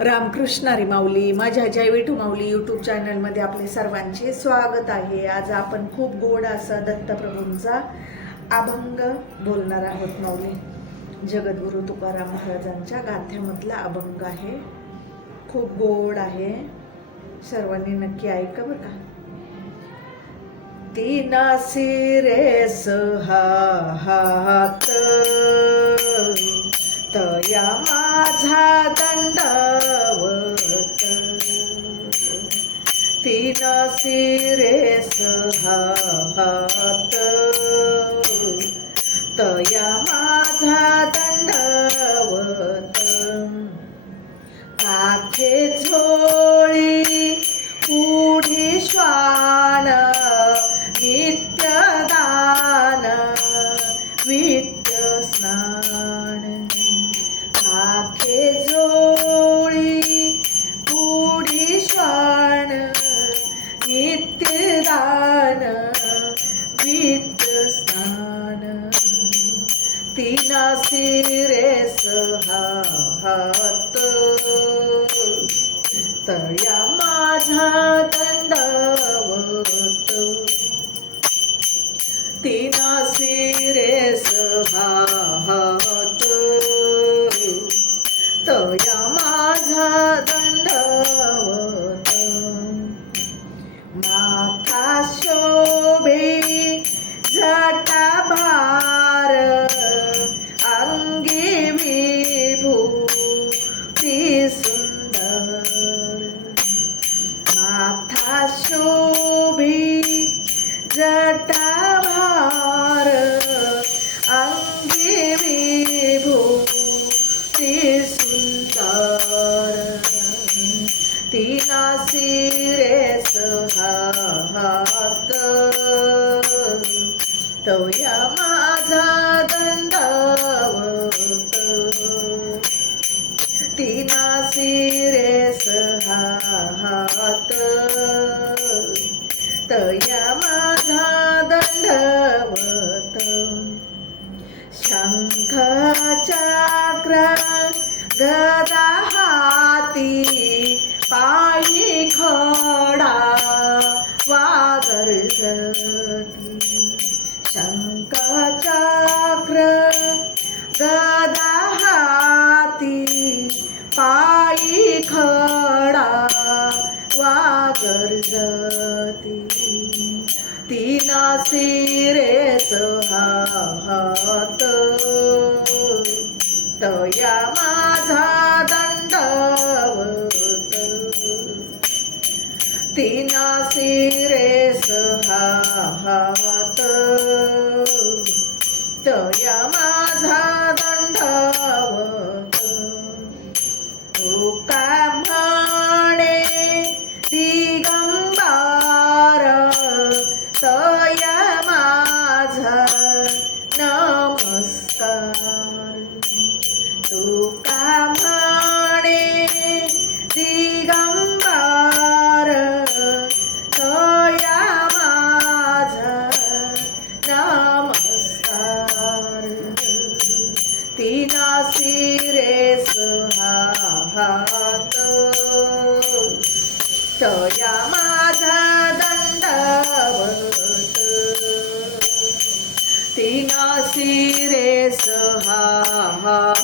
रामकृष्ण माऊली माझ्या जय विठू माऊली यूट्यूब चॅनलमध्ये आपले सर्वांचे स्वागत आहे. आज आपण खूप गोड असा दत्तप्रभूंचा अभंग बोलणार आहोत माऊली. जगद्गुरु तुकाराम महाराजांच्या गाथ्यामधला अभंग आहे. खूप गोड आहे. सर्वांनी नक्की ऐका बरं का. तीना सिरेस हा हात तया माझा दंडवत तीन सिरेस हात तया माझा दंडवत काखे झोळी नित्यदान विद्य स्नान तिना सिरेस हा हात तया माझा दंडवत. तिना सिरेस सहा हात जटा भार अंगी विभूती सुंदर. तीना सिरेस हात तवया माझा दंडवत. तीना सिरेस हात तया माझा दंडवत शंख चक्र गदा हाती पायी खडा वागर शंख चक्र गदा हाती पायी खडा वागर जती तीना सिरेस हात. तया माझा दंडवत. तीना सिरेस हात. तया माझा दंडवत. तुका म्हणे दिगंबार तया माझा नमस्कार. तीना सिरेस हात तया माझा दंडवत तीना सिरेस हात